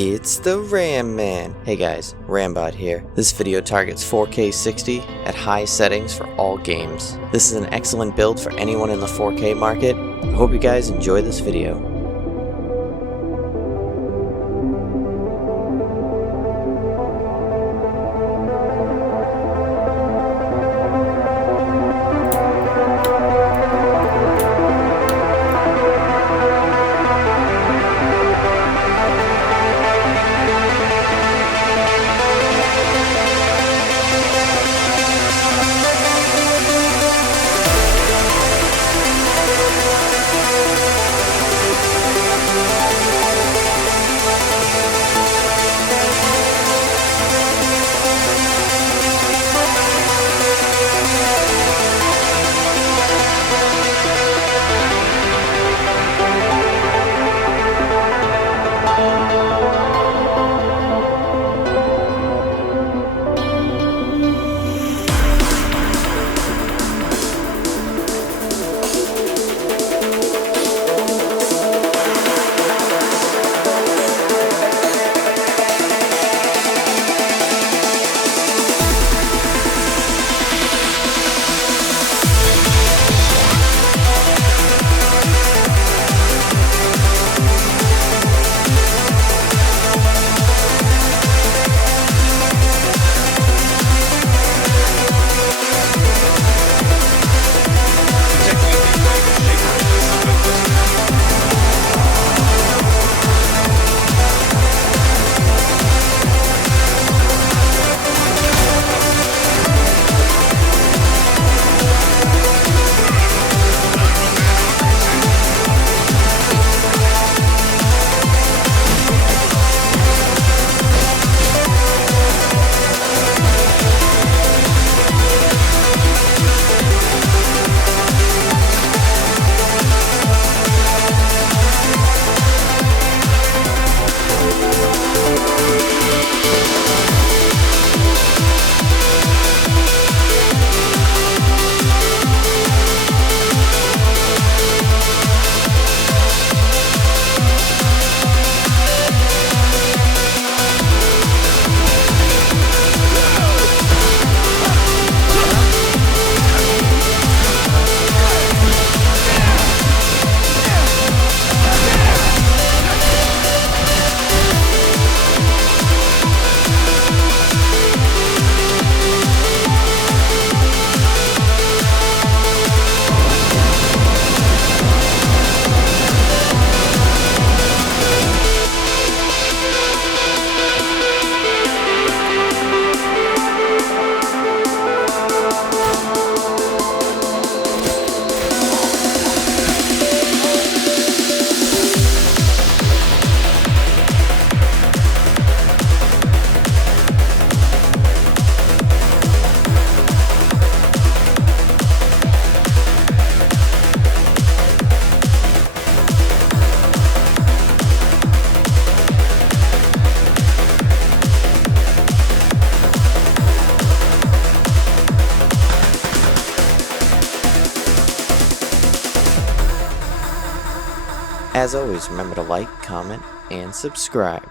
It's the Ram Man. Hey guys, Rambot here. This video targets 4K 60 at high settings for all games. This is an excellent build for anyone in the 4K market. I hope you guys enjoy this video. As always, remember to like, comment, and subscribe.